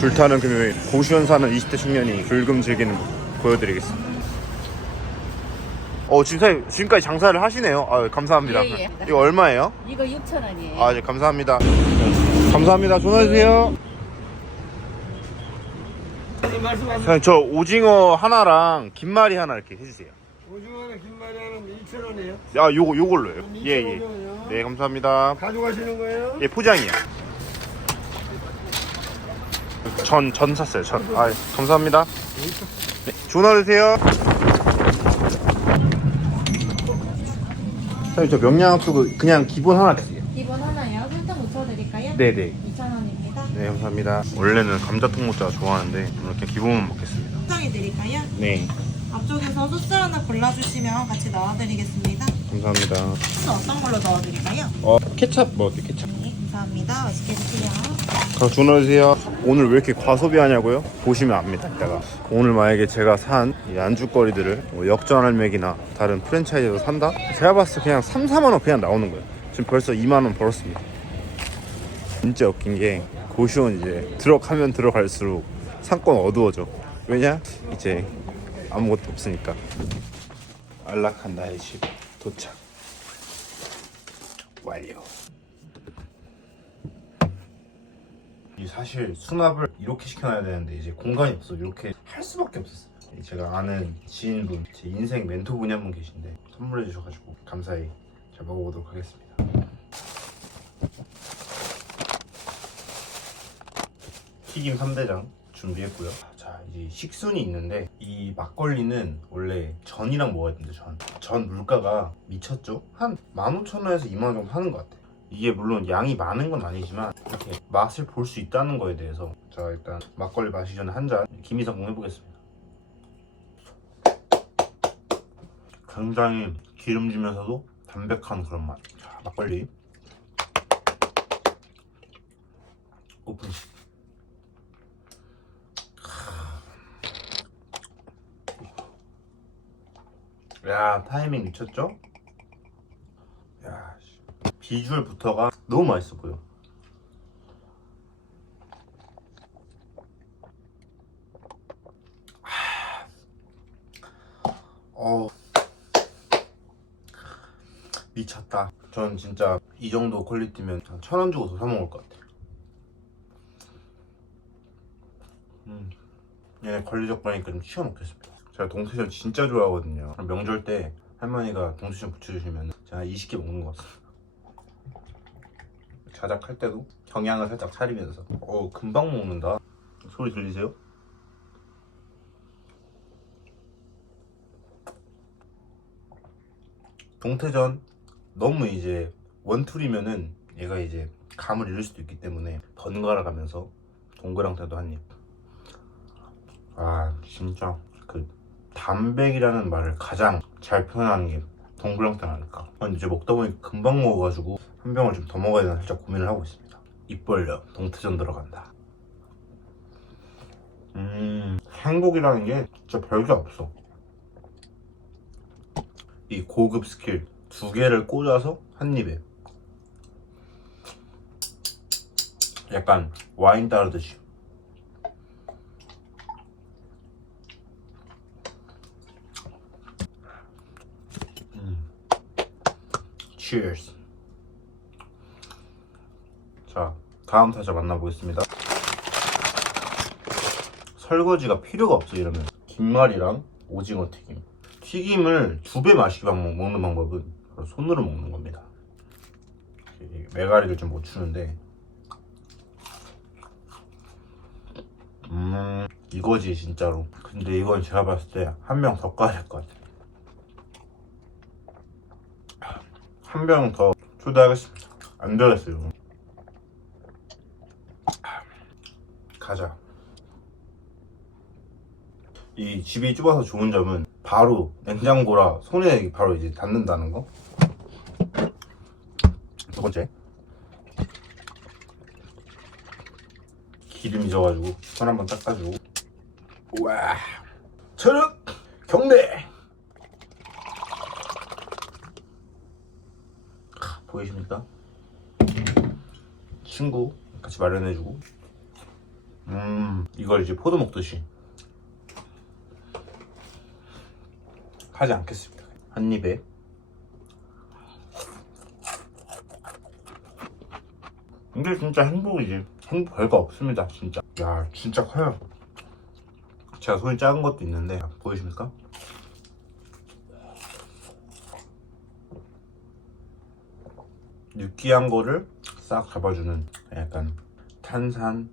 불타는 금요일 고시원 사는 20대 청년이 불금 즐기는 거 보여드리겠습니다. 어 지금 지금까지 장사를 하시네요. 아 감사합니다. 예, 예. 이거 얼마예요? 이거 6천 원이에요. 아 네, 감사합니다. 감사합니다. 전화 주세요. 사장님 저 오징어 하나랑 김말이 하나 이렇게 해주세요. 오징어는 김말이 하는 2,000원이에요. 아 요거 요걸로요. 예 예. 2,500원이요. 네 감사합니다. 가져가시는 거예요? 예 포장이요. 전 전 샀어요. 전. 아 감사합니다. 네, 전화 주세요. 사장님 저 명량학수 그냥 기본 하나 주세요. 기본 하나요. 설탕 묻혀드릴까요? 네네. 2천 원입니다. 네 감사합니다. 원래는 감자통 모짜 좋아하는데 오늘 그냥 기본만 먹겠습니다. 포장해 드릴까요? 네 앞쪽에서 소스 하나 골라주시면 같이 넣어드리겠습니다. 감사합니다. 소스 어떤 걸로 넣어드릴까요? 어 케찹 먹을게요 케찹. 네, 감사합니다. 맛있게 드세요. 저 전화주세요. 오늘 왜 이렇게 과소비하냐고요? 보시면 압니다. 이따가 오늘 만약에 제가 산 이 안주거리들을 뭐 역전할맥이나 다른 프랜차이즈에서 산다? 제가 봤을 때 그냥 3, 4만 원 그냥 나오는 거예요. 지금 벌써 2만 원 벌었습니다. 진짜 웃긴 게 고시원 이제 들어가면 들어갈수록 상권 어두워져. 왜냐? 이제 아무것도 없으니까. 안락한 나의 집 도착. 완료. 이 사실 수납을 이렇게 시켜놔야 되는데 이제 공간이 없어 이렇게 할 수밖에 없었어요. 이 제가 아는 지인분 제 인생 멘토분이 한 분 계신데 선물해 주셔가지고 감사히 잘 먹어보도록 하겠습니다. 튀김 3대장 준비했고요. 자 이제 식순이 있는데 이 막걸리는 원래 전이랑 먹어야 되는데 전, 전 물가가 미쳤죠? 한 15,000원에서 2만원 정도 하는 것 같아요 이게 물론 양이 많은 건 아니지만 이렇게 맛을 볼 수 있다는 거에 대해서 자 일단 막걸리 마시기 전에 한 잔 김이성공 해보겠습니다. 굉장히 기름지면서도 담백한 그런 맛. 자, 막걸리. 오픈식 야 타이밍 미쳤죠? 비주얼부터가 너무 맛있어 보여 어 미쳤다. 전 진짜 이 정도 퀄리티면 천 원 주고 더 사 먹을 것 같아. 음, 얘네 관리적 보니까 좀 치워 먹겠습니다. 제가 동태전 진짜 좋아하거든요. 명절 때 할머니가 동태전 부쳐주시면 제가 20개 먹는 것 같습니다. 자작할 때도 경향을 살짝 차리면서 어 금방 먹는다. 소리 들리세요? 동태전 너무 이제 원툴이면은 얘가 이제 감을 잃을 수도 있기 때문에 번갈아 가면서 동그랑태도 한 입. 아 진짜 그 담백이라는 말을 가장 잘 표현하는 게 동그랑태 아닐까. 근데 이제 먹다 보니 금방 먹어가지고 한 병을 좀 더 먹어야 되나 살짝 고민을 하고 있습니다. 입 벌려 동태전 들어간다. 음 행복이라는 게 진짜 별게 없어. 이 고급 스킬 두 개를 꽂아서 한 입에 약간 와인 따르듯이 음. Cheers 자 다음 타자 만나보겠습니다 설거지가 필요가 없어 이러면 김말이랑 오징어 튀김 튀김을 두 배 맛있게 방- 먹는 방법은 바로 손으로 먹는 겁니다. 이 메가리를 좀 못 추는데, 음 이거지 진짜로. 근데 이건 제가 봤을 때 한 병 더 까야 될 것 같아. 한병 더 초대하겠습니다. 안 되겠어요. 가자. 이 집이 좁아서 좋은 점은 바로 냉장고라 손에 바로 이제 닿는다는 거. 두 번째. 기름이 져가지고 손 한번 닦아주고. 우와. 저녁 경례. 하, 보이십니까? 친구 같이 마련해주고. 음. 이걸 이제 포도 먹듯이 하지 않겠습니다. 한 입에 이게 진짜 행복이지. 행복 별거 없습니다. 진짜. 야 진짜 커요. 제가 손이 작은 것도 있는데 보이십니까? 느끼한 거를 싹 잡아주는 약간 탄산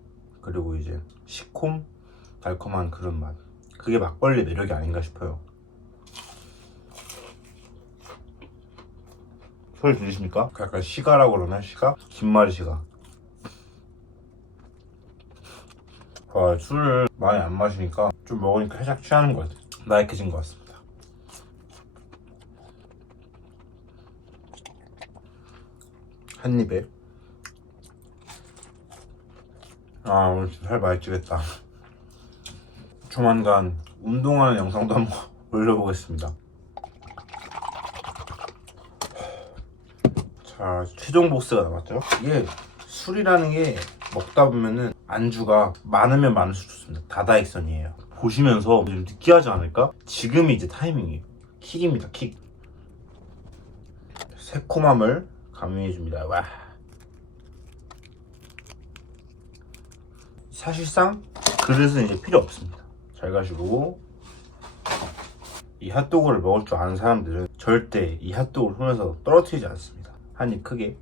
그리고 이제 시콤 달콤한 그런 맛. 그게 막걸리 매력이 아닌가 싶어요. 소리 들리십니까? 그 약간 시가라고 그러나? 시가? 김말이 시가. 와 술을 많이 안 마시니까 좀 먹으니까 살짝 취하는 것 같아요 나약해진 것 같습니다. 한 입에 아 오늘 살 많이 찌겠다. 조만간 운동하는 영상도 한번 올려보겠습니다. 자 최종 보스가 남았죠? 이게 술이라는 게 먹다 보면은 안주가 많으면 많을수록 좋습니다. 다다익선이에요. 보시면서 좀 느끼하지 않을까? 지금이 이제 타이밍이에요. 킥입니다 킥. 새콤함을 가미해줍니다. 와 사실상 그릇은 이제 필요 없습니다. 잘 가시고 이 핫도그를 먹을 줄 아는 사람들은 절대 이 핫도그를 손에서 떨어뜨리지 않습니다. 한 입 크게.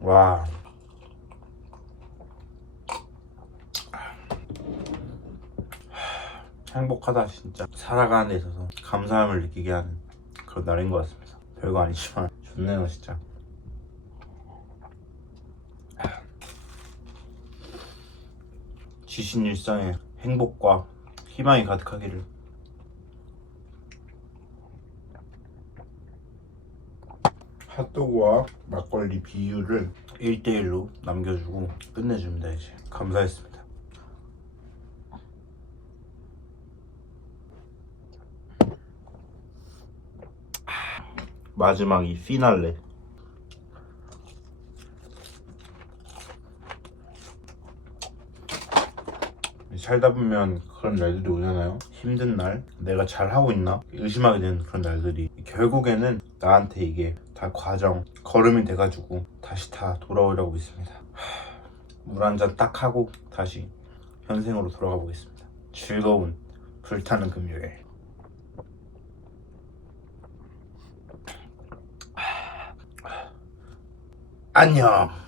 와. 행복하다 진짜 살아가는 데 있어서 감사함을 느끼게 하는 그런 날인 것 같습니다. 별거 아니지만 좋네요 진짜. 지신 일상에 행복과 희망이 가득하기를. 핫도그와 막걸리 비율을 1대1로 남겨주고 끝내줍니다 이제. 감사했습니다. 마지막 이 피날레 살다 보면 그런 날들이 오잖아요. 힘든 날, 내가 잘 하고 있나 의심하게 되는 그런 날들이 결국에는 나한테 이게 다 과정, 걸음이 돼가지고 다시 다 돌아오려고 믿습니다. 물 한 잔 딱 하고 다시 현생으로 돌아가 보겠습니다. 즐거운 불타는 금요일. 안녕.